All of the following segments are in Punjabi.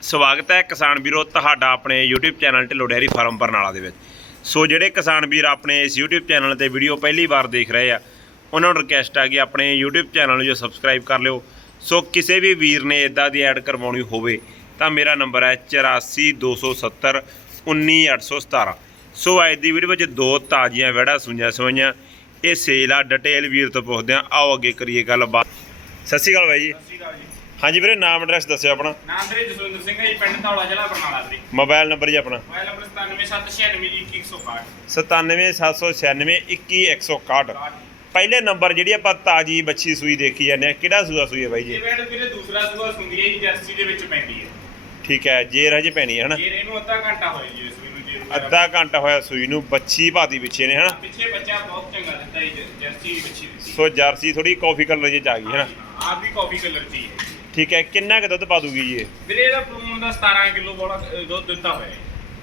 ਸਵਾਗਤ ਹੈ ਕਿਸਾਨ ਵੀਰੋ ਤੁਹਾਡਾ ਆਪਣੇ YouTube channel Dhillon dairy farm Barnala ਦੇ ਵਿੱਚ। ਸੋ ਜਿਹੜੇ ਕਿਸਾਨ ਵੀਰ ਆਪਣੇ ਇਸ YouTube ਚੈਨਲ ਤੇ ਵੀਡੀਓ ਪਹਿਲੀ ਵਾਰ ਦੇਖ ਰਹੇ ਆ, ਉਹਨਾਂ ਨੂੰ ਰਿਕਵੈਸਟ ਆ ਕਿ ਆਪਣੇ YouTube ਚੈਨਲ ਨੂੰ ਜੋ ਸਬਸਕ੍ਰਾਈਬ ਕਰ ਲਿਓ। ਸੋ ਕਿਸੇ ਵੀ ਵੀਰ ਨੇ ਇਦਾਂ ਦੀ ਐਡ ਕਰਵਾਉਣੀ ਹੋਵੇ, ਤਾਂ ਮੇਰਾ ਨੰਬਰ ਹੈ 8427 19817 ਸੋ ਅੱਜ ਦੀ ਵੀਡੀਓ ਵਿੱਚ ਦੋ ਤਾਜ਼ੀਆਂ ਵੜਾ ਸੁਣੀਆਂ ਸੋਈਆਂ। ਇਹ ਸੇਲ ਆ, ਡਿਟੇਲ ਵੀਰ ਤੋਂ ਪੁੱਛਦੇ ਆ। ਆਓ ਅੱਗੇ ਕਰੀਏ ਗੱਲਬਾਤ। ਸਤਿ ਸ਼੍ਰੀ ਅਕਾਲ ਬਾਈ ਜੀ। ਸਤਿ ਸ਼੍ਰੀ ਅਕਾਲ ਜੀ। ਹਾਂਜੀ ਵੀਰੇ ਨਾਮ ਐਡਰੈਸ ਦੱਸਿਓ ਆਪਣਾ। ਨਾਮ ਵੀਰੇ ਜਸਵਿੰਦਰ ਸਿੰਘ ਹੈ ਜੀ ਪਿੰਡ ਧੌਲਾ ਜ਼ਿਲ੍ਹਾ ਬਰਨਾਲਾ ਵੀਰੇ। ਮੋਬਾਈਲ ਨੰਬਰ ਜੀ ਆਪਣਾ। ਮੋਬਾਈਲ ਨੰਬਰ 977692 ਜੀ 2161 97796 21161 ਪਹਿਲੇ ਨੰਬਰ ਜਿਹੜੀ ਆਪਾਂ ਤਾਜੀ ਬੱਚੀ ਸੂਈ ਦੇਖੀ ਜਾਂਦੇ ਆ ਕਿਹੜਾ ਸੂਆ ਸੂਈ ਹੈ ਬਾਈ ਜੀ? ਇਹ ਵੀਰੇ ਦੂਸਰਾ ਸੂਆ ਸੁੰਦੀ ਹੈ ਜੀ ਜਰਸੀ ਦੇ ਵਿੱਚ ਪੈਂਦੀ ਹੈ। ਠੀਕ ਹੈ ਜੇਰ ਹਜੇ ਪੈਣੀ ਹੈ ਹਨਾ? ਜੇ ਇਹਨੂੰ ਅੱਧਾ ਘੰਟਾ ਹੋਇਆ ਜੀ ਇਸ ਨੂੰ ਜੀ ਅੱਧਾ ਘੰਟਾ ਹੋਇਆ ਸੂਈ ਨੂੰ ਬੱਚੀ ਭਾਤੀ ਪਿੱਛੇ ਨੇ ਹਨਾ? ਪਿੱਛੇ ਬੱਚਾ ਬਹੁਤ ਚੰਗਾ ਦਿੱਤਾ ਜੀ ਜਰਸੀ ਦੀ ਬੱਚੀ ਸੋ ਜਰਸੀ ਥੋੜੀ ਕਾਫੀ ਕਲਰ ਜੇ ਚ ਆ ਗਈ ਹਨਾ? ਆਪ ਵੀ ਕਾਫੀ ਕਲਰ ਹੀ ਹੈ। ਠੀਕ ਹੈ ਕਿੰਨਾ ਕੁ ਦੁੱਧ ਪਾ ਦੂਗੀ ਜੀ ਇਹ? ਵੀਰੇ ਇਹਦਾ ਪਲੂਨ ਦਾ 17 ਕਿਲੋ ਬੋਲਾ ਦੁੱਧ ਦਿੱਤਾ ਹੋਇਆ ਹੈ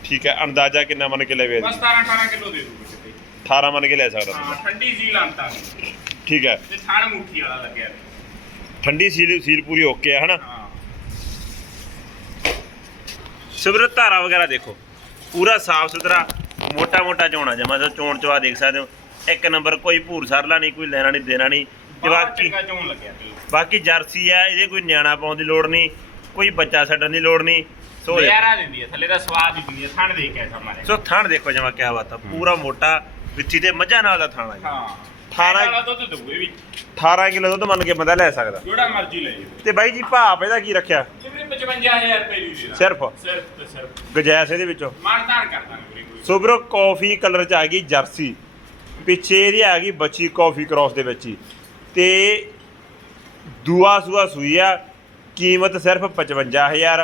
ਠੀਕ ਹੈ ਅੰਦਾਜ਼ਾ ਕਿੰਨਾ ਮੰਨ ਕੇ ਲਵੇ ਬਸ 17 18 ਕਿਲੋ ਦੇ ਦੂਗੇ ਕਿਤੇ 18 ਮੰਨ ਕੇ ਲੈ ਸਕਦਾ ਹਾਂ। ਠੰਡੀ ਸੀਲ ਆਂਤਾ ਠੀਕ ਹੈ। ਤੇ ਥਾਣ ਮੁੱਠੀ ਵਾਲਾ ਲੱਗਿਆ ਠੰਡੀ ਸੀਲ ਸੀਲ ਪੂਰੀ ਓਕੇ ਹੈ ਹਨਾ? ਹਾਂ। ਧਾਰਾ ਵਗੈਰਾ ਦੇਖੋ। ਪੂਰਾ ਸਾਫ਼ ਸੁਥਰਾ ਮੋਟਾ ਮੋਟਾ ਚੋਣਾ ਜਮਾ ਚੋਣ ਚਵਾ ਦੇਖ ਸਕਦੇ ਹੋ। ਇੱਕ ਨੰਬਰ ਕੋਈ ਭੂਰ ਸਰਲਾ ਨਹੀਂ ਕੋਈ ਲੈਣਾ ਨਹੀਂ ਦੇਣਾ ਨਹੀਂ। ਬਾਕੀ ਚੰਗਾ ਚੋਣ ਲੱਗਿਆ ਬਿਲਕੁਲ। ਬਾਕੀ ਜਰਸੀ ਆ ਇਹਦੇ ਕੋਈ ਨਿਆਣਾ ਪਾਉਣ ਦੀ ਲੋੜ ਨਹੀਂ ਕੋਈ ਬੱਚਾ ਛੱਡਣ ਦੀ ਲੋੜ ਨਹੀਂ ਸੋ ਨਜ਼ਾਰਾ ਦਿੰਦੀ ਹੈ ਥੱਲੇ ਦਾ ਸਵਾਦ ਹੀ ਦਿੰਦੀ ਹੈ ਥਣ ਦੇ ਕੇ ਐਸਾ ਮਾਰੇ ਸੋ ਥਣ ਦੇਖੋ ਜਮਾ ਕਿਆ ਬਾਤ ਆ ਪੂਰਾ ਮੋਟਾ ਵਿੱਥੀ ਤੇ ਮੱਝਾਂ ਨਾਲ ਦਾ ਥਾਣਾ ਜੀ। ਹਾਂ 18 ਵਾਲਾ ਦੁੱਧ ਦਊਗੇ ਵੀ। 18 ਕਿਲੋ ਦੁੱਧ ਮੰਨ ਕੇ ਬੰਦਾ ਲੈ ਸਕਦਾ। ਜਿਹੜਾ ਮਰਜ਼ੀ ਲੈ ਜਾਓ। ਤੇ ਬਾਈ ਜੀ ਭਾਅ ਇਹਦਾ ਕੀ ਰੱਖਿਆ? ਜਿਵੇਂ 55000 ਰੁਪਏ ਦੀ। ਸਿਰਫ? ਸਿਰਫ ਤੇ ਸਿਰਫ। ਗਜੈਸ ਇਹਦੇ ਵਿੱਚੋਂ? ਮਾਨਦਾਨ ਕਰ ਦਾਂਗੇ ਵੀਰੇ ਕੋਈ। ਸੋ ਵੀਰੋ ਕਾਫੀ ਕਲਰ ਚ ਆ ਗਈ ਜਰਸੀ। ਪਿੱਛੇ ਇਹਦੀ ਆ ਗਈ ਬੱਚੀ ਕਾਫੀ ਕ੍ਰਾਸ ਦੇ ਵਿੱਚ ਹੀ। ਤੇ ਦੂਆ ਸੂਆ ਸੂਈ ਆ ਕੀਮਤ ਸਿਰਫ 55000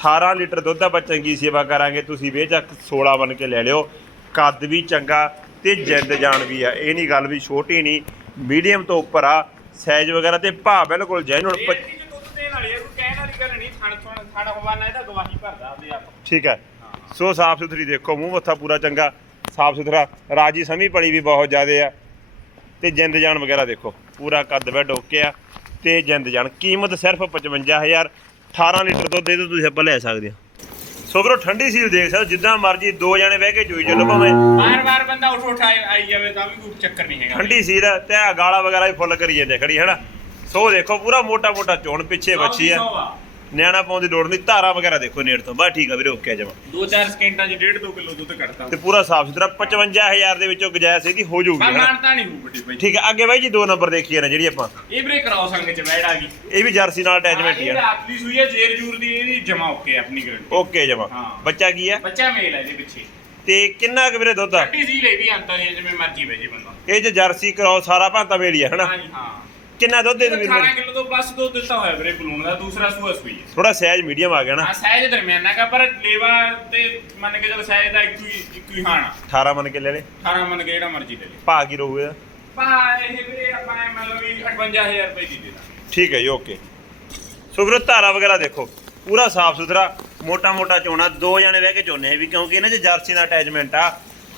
18 ਲੀਟਰ ਦੁੱਧ ਆਪਾਂ ਚੰਗੀ ਸੇਵਾ ਕਰਾਂਗੇ ਤੁਸੀਂ ਵੇਚਕ 16 ਬਣ ਕੇ ਲੈ ਲਿਓ। ਕੱਦ ਵੀ ਚੰਗਾ ਤੇ ਜਿੰਦ ਜਾਨ ਵੀ ਆ। ਇਹ ਨਹੀਂ ਗੱਲ ਵੀ ਛੋਟੀ ਨਹੀਂ ਮੀਡੀਅਮ ਤੋਂ ਉੱਪਰ ਆ ਸਾਈਜ਼ ਵਗੈਰਾ ਤੇ ਭਾਅ ਬਿਲਕੁਲ ਜੈਨੂਨ ਇਹ ਨਹੀਂ ਕਿ ਦੁੱਧ ਦੇਣ ਵਾਲੀ ਹੈ ਕੋਈ ਕਹਿਣ ਵਾਲੀ ਗੱਲ ਨਹੀਂ ਥਣ ਥਣ ਥਣ ਹਵਾਨਾ ਇਹਦਾ ਗਵਾਹੀ ਭਰਦਾ ਆਪਦੇ ਆਪ। ਠੀਕ ਹੈ ਹਾਂ। ਸੋ ਸਾਫ਼ ਸੁਥਰੀ ਦੇਖੋ ਮੂੰਹ ਮੱਥਾ ਪੂਰਾ ਚੰਗਾ ਸਾਫ਼ ਸੁਥਰਾ। ਰਾਜੀ ਸਮੀ ਪੜੀ ਵੀ ਬਹੁਤ ਜ਼ਿਆਦੇ ਆ। ਤੇ ਜਿੰਦ ਜਾਨ ਵਗੈਰਾ ਦੇਖੋ। ਪੂਰਾ ਕੱਦ ਬੈਡ ਓਕੇ ਆ ਤੇ ਜਿੰਦ ਜਾਨ। ਕੀਮਤ ਸਿਰਫ 55000 18 ਲੀਟਰ ਦੁੱਧ ਦੇ ਤੁਸੀਂ ਆਪਾਂ ਲੈ ਸਕਦੇ ਆ ਸੋ ਵੀਰੋ ਠੰਡੀ ਸੀਲ ਦੇਖ ਸਕਦੇ ਹੋ, ਜਿੱਦਾਂ ਮਰਜ਼ੀ ਦੋ ਜਣੇ ਬਹਿ ਕੇ ਜੋਈ ਚੱਲੋ ਭਾਵੇਂ। ਬਾਰ ਬਾਰ ਬੰਦਾ ਉੱਠ ਉੱਠ ਆਈ ਜਾਵੇ ਤਾਂ ਵੀ ਕੋਈ ਚੱਕਰ ਨਹੀਂ ਹੈਗਾ। ਠੰਡੀ ਸੀਲ ਆ ਤੇ ਆਹ ਗਾਲਾ ਵਗੈਰਾ ਵੀ ਫੁੱਲ ਕਰੀ ਜਾਂਦੇ ਖੜੀ ਹੈਨਾ? ਸੋ ਦੇਖੋ ਪੂਰਾ ਮੋਟਾ ਮੋਟਾ ਚੋਣ ਪਿੱਛੇ ਬੱਚੀ ਆ। ਨਿਆਣਾ ਪਾਉਣ ਦੀ ਲੋੜ ਨਹੀਂ ਧਾਰਾ ਵਗੈਰਾ ਦੇਖੋ ਨੇੜ ਤੋਂ ਬਸ ਠੀਕ ਆ ਵੀਰੇ ਓਕੇ ਜਮਾ। ਦੋ ਚਾਰ ਸਕਿੰਟਾਂ 'ਚ 1.5 2 ਕਿਲੋ ਦੁੱਧ ਕੱਢਦਾ ਤੇ ਪੂਰਾ ਸਾਫ਼ ਸੁਥਰਾ 55000 ਦੇ ਵਿੱਚੋਂ ਗੁਜਾਇਸ਼ ਇਹਦੀ ਹੋ ਜਾਊਗੀ ਮੈਂ ਹੈਨਾ? ਮਾਨਤਾ ਨਹੀਂ ਹੂ ਵੱਡੀ ਭਾਈ ਠੀਕ ਹੈ ਅੱਗੇ ਬਾਈ ਜੀ ਦੋ ਨੰਬਰ ਦੇਖੀਏ ਨਾ ਜਿਹੜੀ ਆਪਾਂ। ਇਹ ਵੀਰੇ ਕਰਾਓ ਸੰਗ 'ਚ ਬੈਠ ਆ ਗਈ। ਇਹ ਵੀ ਜਰਸੀ ਨਾਲ ਅਟੈਚਮੈਂਟ ਹੀ ਇਹ ਦੀ ਸੂਈ ਹੈ ਜੇਰ ਜੂਰ ਦੀ ਇਹਦੀ ਜਮਾ ਓਕੇ ਆਪਣੀ ਗਰੰਟੀ ਓਕੇ ਜਮਾ। ਹਾਂ। ਬੱਚਾ ਕੀ ਹੈ ਬੱਚਾ ਮੇਲ ਹੈ ਇਹਦੇ ਪਿੱਛੇ। ਤੇ ਕਿੰਨਾ ਕੁ ਵੀਰੇ ਦੁੱਧ ਆ? ਛੱਡੀ ਸੀ ਲੈ ਵੀ ਆਂਦਾ ਜੀ ਜਿਵੇਂ ਮਰਜ਼ੀ ਵੇ ਜੀ ਬੰਦਾ। ਇਹ ਚ ਜਰਸੀ ਕਰਾਓ ਸਾਰਾ ਭਾਂਤਾ ਮੇਰੀ ਹੈ ਹਨਾ? ਹਾਂਜੀ ਹਾਂ। ਕਿੰਨਾ ਦੁੱਧ ਦੇ ਵੀਰ? 18 ਕਿਲੋ ਤੋਂ ਪਲੱਸ ਦੁੱਧ ਦਿੱਤਾ ਹੋਇਆ ਵੀਰੇ ਬਲੂਨ ਦਾ ਦੂਸਰਾ ਸੂਆ ਸੂਈ ਹੈ। ਥੋੜਾ ਸਾਈਜ਼ ਮੀਡੀਅਮ ਆ ਗਿਆ ਨਾ। ਆ ਸਾਈਜ਼ ਦਰਮਿਆਨਾ ਕਾ ਪਰ ਲੇਵਾ ਤੇ ਮੰਨ ਕੇ ਚਲ ਸਾਈਜ਼ ਦਾ ਇੱਕੋ ਹੀ ਇੱਕੋ ਹੀ ਹਾਣਾ 18 ਮੰਨ ਕੇ ਲੈ ਲੈ। 18 ਮੰਨ ਕੇ ਜਿਹੜਾ ਮਰਜ਼ੀ ਲੈ ਲੈ। ਭਾਅ ਕੀ ਰਹੂਗਾ ਪਾ ਇਹ ਵੀਰੇ ਆਪਾਂ ਵੀ 58000 ਰੁਪਏ ਦੀ ਦੇ ਦਾਂਗੇ। ਠੀਕ ਹੈ ਜੀ ਓਕੇ। ਸੋ ਵੀਰੋ ਧਾਰਾ ਵਗੈਰਾ ਦੇਖੋ। ਪੂਰਾ ਸਾਫ਼ ਸੁਥਰਾ ਮੋਟਾ ਮੋਟਾ ਚੋਣਾ ਦੋ ਜਣੇ ਬਹਿ ਕੇ ਆ ਵੀ ਕਿਉਂਕਿ ਇਹਨਾਂ 'ਚ ਜਰਸੀ ਦਾ ਅਟੈਚਮੈਂਟ ਆ।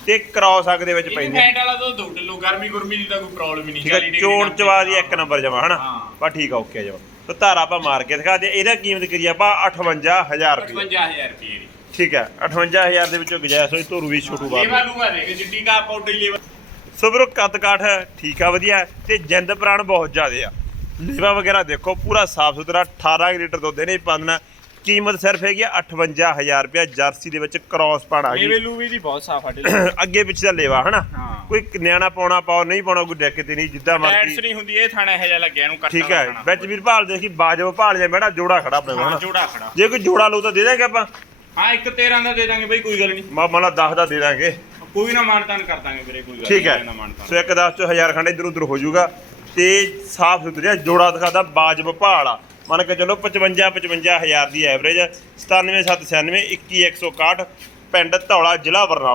ਤੇ ਕ੍ਰਾਸ ਅੱਗ ਦੇ ਵਿੱਚ ਇਹ ਪੈਂਦੇ ਫੈਟ ਵਾਲਾ ਤਾਂ ਦੋ ਕਿਲੋ ਗਰਮੀ ਗੁਰਮੀ ਦੀ ਤਾਂ ਕੋਈ ਪ੍ਰੋਬਲਮ ਹੀ ਨਹੀਂ ਠੀਕ ਹੈ 40 ਡਿਗਰੀ ਚੋਣ ਚਵਾ ਦੀ ਇੱਕ ਨੰਬਰ ਜਮਾ ਹਨਾ? ਹਾਂ। ਠੀਕ ਆ ਓਕੇ ਜਮਾ। ਤੇ ਧਾਰਾ ਆਪਾਂ ਮਾਰ ਕੇ ਦਿਖਾ ਦੇ ਇਹਦਾ ਕੀਮਤ ਕਰੀ ਆਪਾਂ 58000 ਰੁਪਏ। 55000 ਰੁਪਏ ਦੀ ਠੀਕ ਹੈ 58000 ਦੇ ਵਿੱਚੋਂ ਗੁਜਾਇਸ਼ ਹੋਈ ਧੁਰ ਵੀ ਛੋਟੂ ਲੇਵਾ ਬਾਤ ਲੂਗਾ ਦੇਖ ਜਿੱਡੀ ਕਾ ਪਾਊਡਰ ਲੇਵਾ। ਸੋ ਵੀਰੋ ਕੱਦ ਕਾਠ ਠੀਕ ਆ ਵਧੀਆ ਤੇ ਜਿੰਦ ਪ੍ਰਾਣ ਬਹੁਤ ਜ਼ਿਆਦੇ ਆ। ਲੇਵਾ ਵਗੈਰਾ ਦੇਖੋ ਪੂਰਾ ਸਾਫ਼ ਸੁਥਰਾ 18 ਲੀਟਰ ਦੁੱਧ ਇਹਨੇ ਪਾਉਣਾ ਕੀਮਤ ਸਿਰਫ ਹੈਗੀ ਆ 58000 ਰੁਪਏ ਜਰਸੀ ਦੇ ਵਿੱਚ ਕ੍ਰਾਸ ਪਾਣ ਆ ਗਈ। ਲੂਵੇ ਦੀ ਬਹੁਤ ਸਾਫ਼ ਆਟੇ ਅੱਗੇ ਪਿੱਛੇ ਦਾ ਲੇਵਾ ਹਨਾ? ਹਾਂ। ਕੋਈ ਨਿਆਣਾ ਪਾਉਣਾ ਪਾਓ ਨਹੀਂ ਪਾਉਣਾ ਕੋਈ ਦਿੱਕਤ ਹੀ ਨਹੀਂ ਜਿੱਦਾਂ ਮਰਜ਼ੀ। ਨਹੀਂ ਹੁੰਦੀ ਇਹ ਥਾਣਾ ਇਹੋ ਜਿਹਾ ਲੱਗਿਆ ਇਹਨੂੰ ਕੱਟਣਾ ਠੀਕ ਹੈ ਵਿੱਚ ਵੀਰ ਭਾਲ ਦੇਖੀ ਬਾਜੋ ਭਾਲ ਜਾ ਬੈਠਾ ਜੋੜਾ ਖੜਾ ਆਪਣੇ ਕੋਲ ਹਨਾ? ਜੋੜਾ ਖੜਾ। ਜੇ ਕੋਈ ਜੋੜਾ ਲਊ ਤਾਂ ਦੇ ਦਾਂਗੇ ਆਪਾਂ। ਹਾਂ ਇੱਕ 13 ਦਾ ਦੇ ਦਾਂਗੇ ਬਈ ਕੋਈ ਗੱਲ ਨਹੀਂ। ਮਾ ਮਲਾ 10 ਦਾ ਦੇ ਦਾਂਗੇ। ਕੋਈ ਨਾ ਮਾਨਤਾਨ ਕਰ ਦਾਂਗੇ ਵੀਰੇ ਕੋਈ ਗੱਲ ਠੀਕ ਹੈ। ਨਾ ਮਾਨਤਾਨ ਸੋ ਇੱਕ 10 ਚੋਂ ਹਜ਼ਾਰ ਖੰਡ ਇਧਰ ਉਧਰ ਹੋ ਜਾਊਗਾ। ਤੇ ਸਾਫ਼ ਸੁਥਰਾ ਜੋੜਾ ਦਿਖਾਦਾ ਬਾਜਬ ਭਾਲ ਆ। ਮੰਨ ਕੇ ਚਲੋ 55 55000 ਦੀ ਐਵਰੇਜ 97796 21161 ਪਿੰਡ ਧੌਲਾ ਜ਼ਿਲ੍ਹਾ ਬਰਨਾਲਾ।